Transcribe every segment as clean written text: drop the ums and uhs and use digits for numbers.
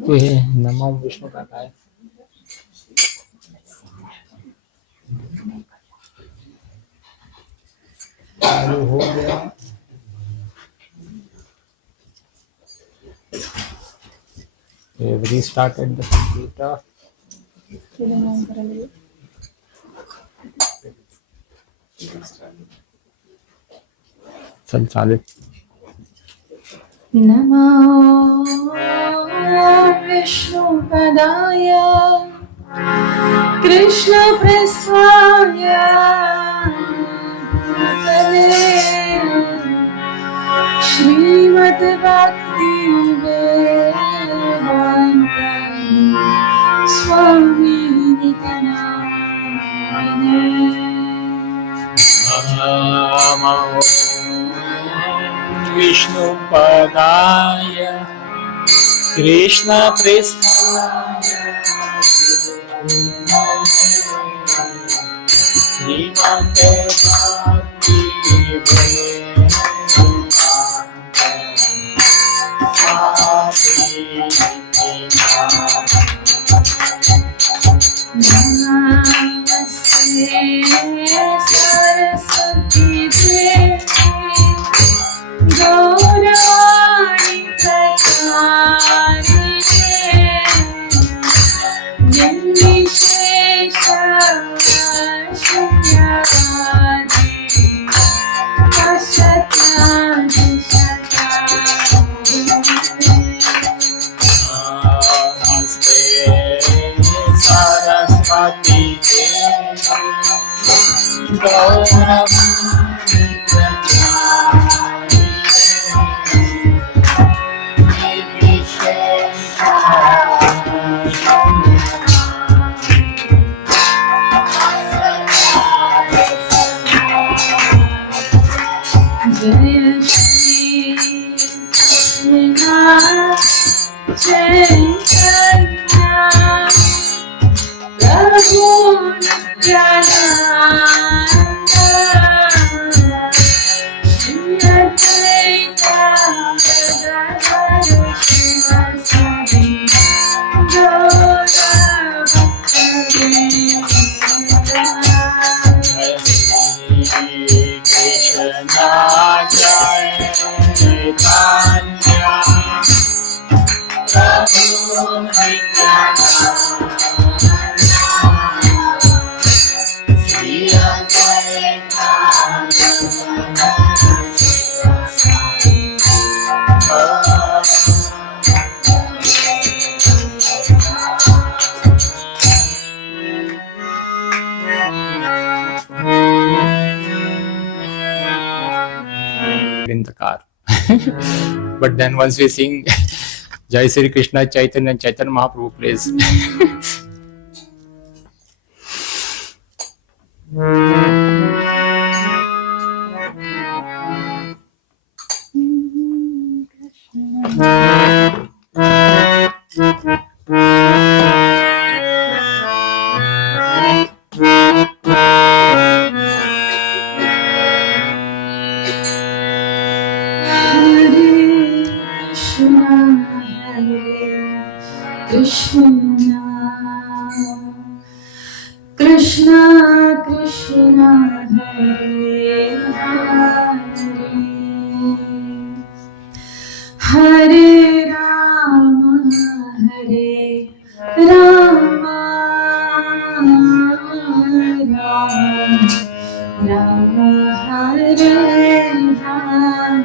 हे नमो विष्णु का काय चालू हो गया। We have restarted the computer. चल चालेल। नमो विष्णुपदाय कृष्णप्रेष्ठाय भूतले श्रीमद्भक्ति वेदान्त स्वामी नित्यानंद। नमो विष्णुपदाय कृष्णप्रेष्ठाय श्रीमते भक्ति वेदान्त नमस्ते सरस्वती देवी गौरवाणी प्रचारिणे निर्विशेष शून्यवादी नमस्ते सरस्वती देवी गौरवाणी जय श्री चैतन्य प्रभु नित्यानंद श्री अद्वैत गदाधर शिवासादि गौर भक्तवृंद। in the car. But then once we sing Jai Sri Krishna Chaitanya, Chaitanya Mahaprabhu plays. Krishna Krishna Hare Hare Hare Rama Hare Rama Rama Hare Hare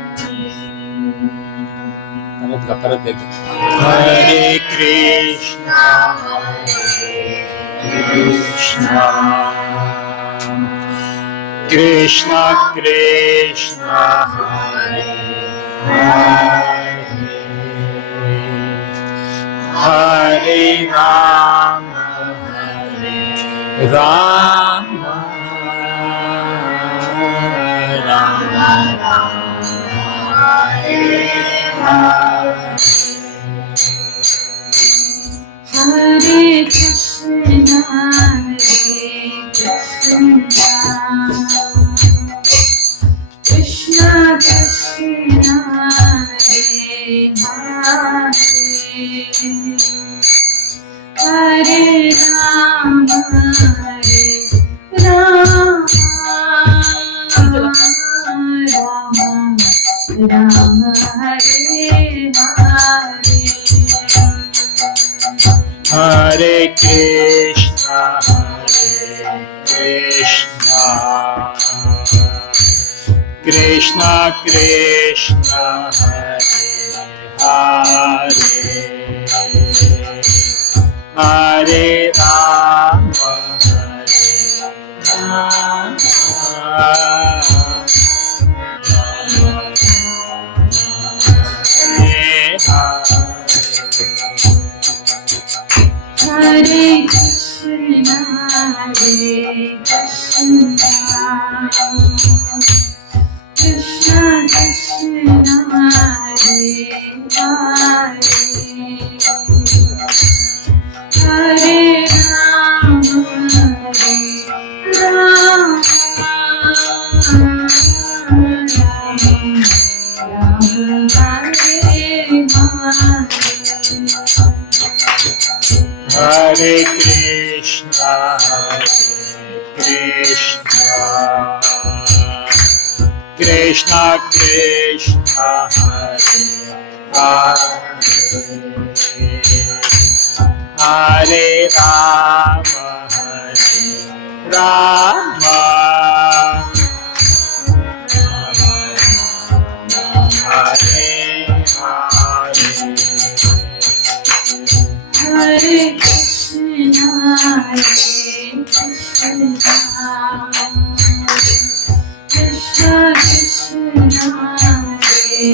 Hare Krishna Krishna Krishna Krishna Hare Hare Hare Rama Hare Rama Rama Hare Hare Hare Krishna Krishna Krishna Hare Hare Hare Rama, Rama Hare Hare, Hare Krishna, Krishna Krishna Krishna, Hare Hare, Hare Rama, Hare Krishna, Krishna Krishna, Hare Hare, Hare Rama, Hare Krishna, Krishna Krishna Krishna, Hare Hare, Hare Rama, Rama Hare Hare. Hare Krishna, Krishna Krishna,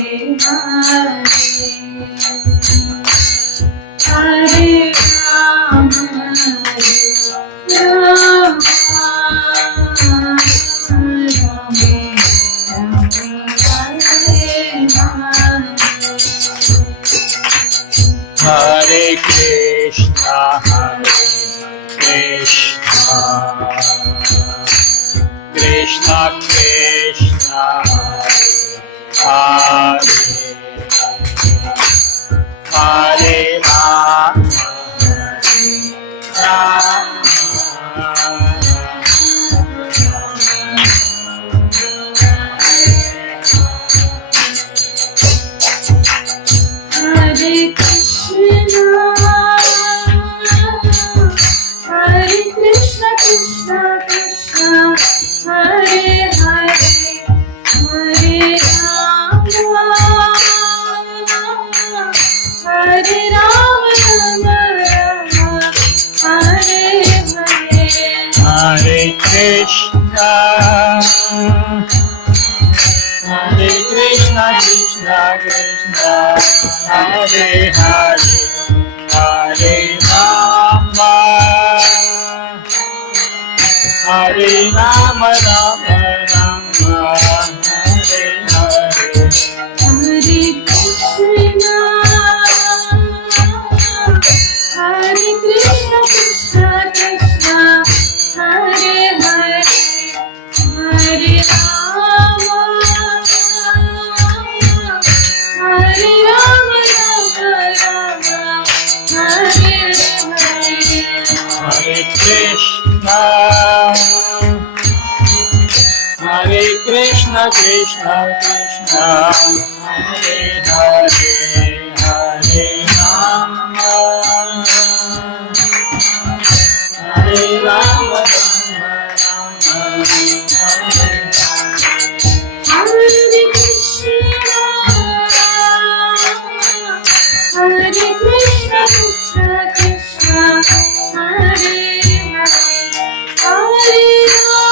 Hare Rama, Hare Krishna, Krishna Krishna Krishna, Hare Hare Rama, Hare Krishna, Krishna Krishna, Hare Hare, Hare Rama, Hare Rama, Hare Hare, Hare Krishna, Hare Krishna, Krishna Krishna, Hare Hare, Hare Rama, Hare Rama, Rama Rama, Hare Hare. Hare Krishna, Hare Krishna, Krishna Krishna, Hare Hare, Hare Rama, Hare Rama, Rama Rama, Hare Hare. Hare Krishna, Hare Krishna, Krishna Krishna, Hare Hare, Hare Rama, Hare Rama, Rama Rama, Hare Hare Krishna, Hare Krishna, Krishna Krishna, Hare Hare, Hare Rama,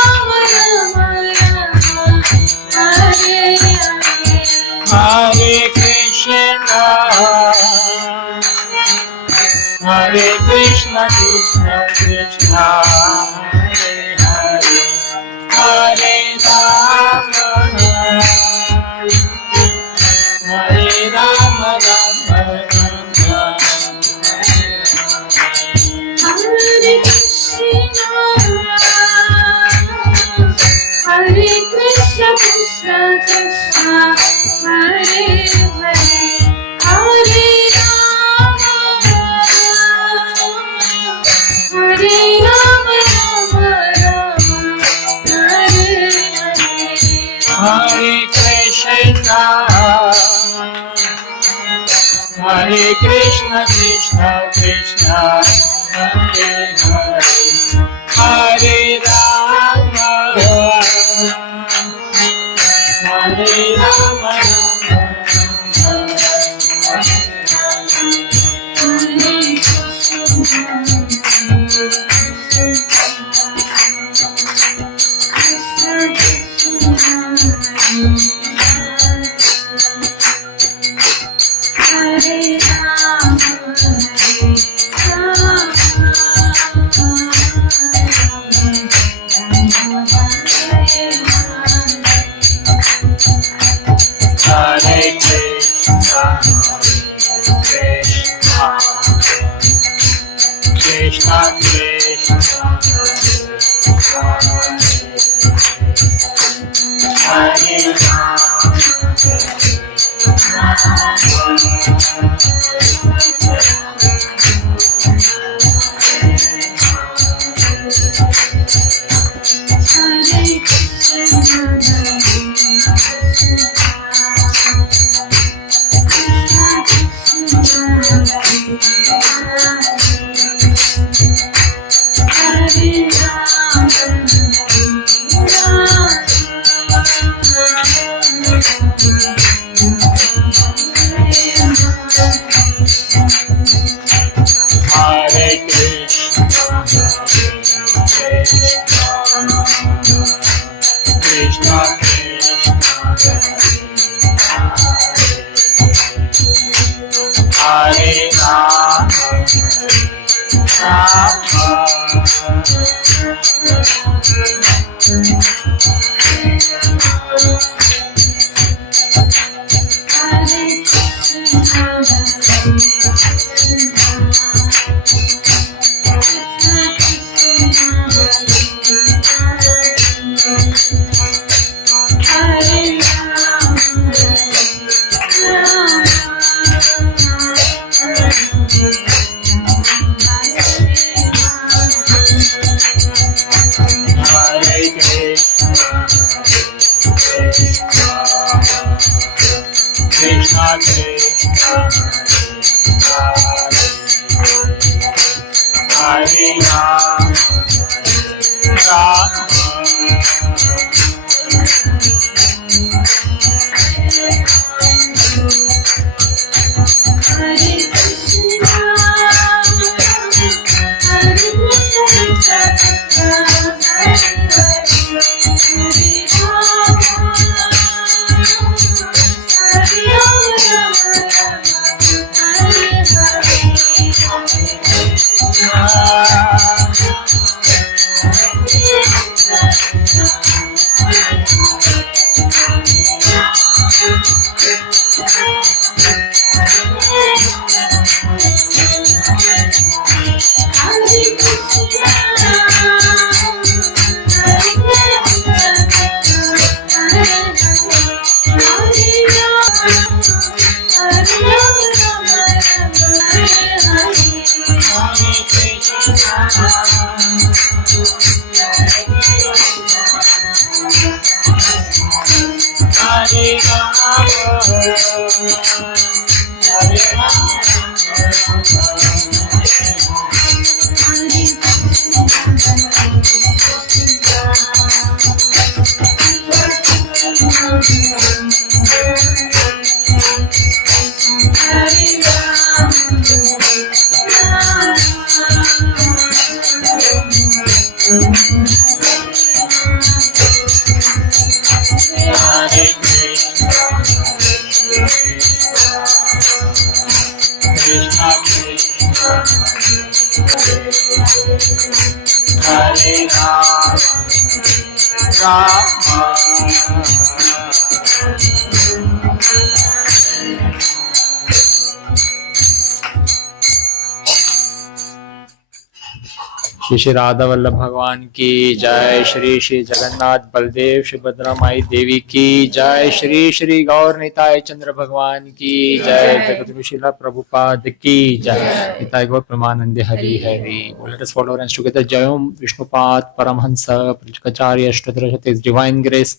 Rama Rama, Hare Hare. Hare Krishna, Hare Krishna, Krishna Krishna, Hare Hare, Hare Rama, Hare Rama, Rama Rama, Hare Krishna, Hare Krishna, Krishna Krishna, Hare Hare Krishna Krishna Krishna Hare Hare Hare Rama Hare Rama Hare Krishna Krishna Krishna Krishna Hare Hare Krishna Krishna Hare Rama Krishna Krishna Hare Rama Hare Shri Shri Radha Vallabh भगवान की जय, श्री श्री जगन्नाथ बलदेव सुभद्रा माई देवी की जय, श्री श्री गौर निताय चंद्र भगवान की जय, जगद्गुरु श्रीला प्रभुपाद की जय, Nitai Gaura Premananda Hari Hari. Let us follow and together जयम विष्णुपाद परमहंस प्रचकाचार्य अष्टोत्तर डिवाइन ग्रेस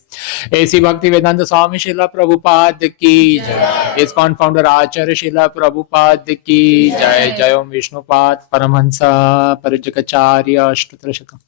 ऐसी भक्ति वेदांत स्वामी श्रीला प्रभुपाद की जय। इस्कॉन फाउंडर आचार्य शिला प्रभुपाद की जय। जय ओम विष्णुपाद परमहंस परिजकाचार्य अष्टोत्तर शतम।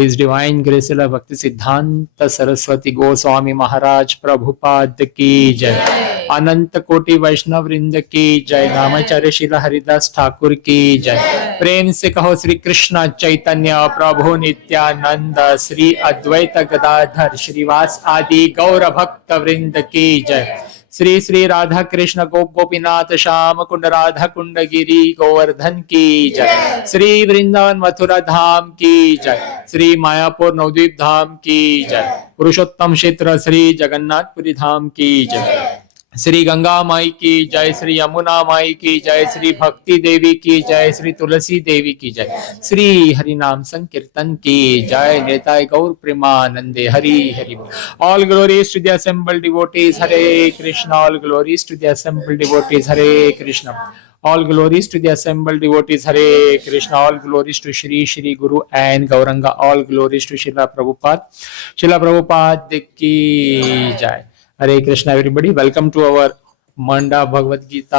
हिज डिवाइन ग्रेस शिला भक्ति सिद्धांत सरस्वती गोस्वामी महाराज प्रभुपाद की जय। अनंत कोटि वैष्णव वृंद की जय। नामाचार्य शिला हरिदास ठाकुर की जय। प्रेम से कहो श्री कृष्ण चैतन्य प्रभु नित्यानंद श्री अद्वैत गदाधर श्रीवास आदि गौर भक्त वृंद की जय। श्री श्री राधा कृष्ण गोप गोपीनाथ श्याम कुंड राधा कुंड गिरी गोवर्धन की जय। श्री वृंदावन मथुरा धाम की जय। श्री मायापुर नवद्वीप धाम की जय। पुरुषोत्तम क्षेत्र श्री जगन्नाथपुरी धाम की जय। श्री गंगा माई की जय। श्री यमुना माई की जय। श्री भक्ति देवी की जय। श्री तुलसी देवी की जय। श्री हरि नाम संकीर्तन की जय। Nitai Gaura Premananda Hari Hari. All glories to the assembled devotees, Hare Krishna. All glories to the assembled devotees, Hare Krishna. All glories to the assembled devotees, Hare Krishna. All glories to Shri Shri Guru and Gauranga. All glories to Srila Prabhupada. Srila Prabhupada ki jai. Hare Krishna, everybody. Welcome to our Manda Bhagavad Gita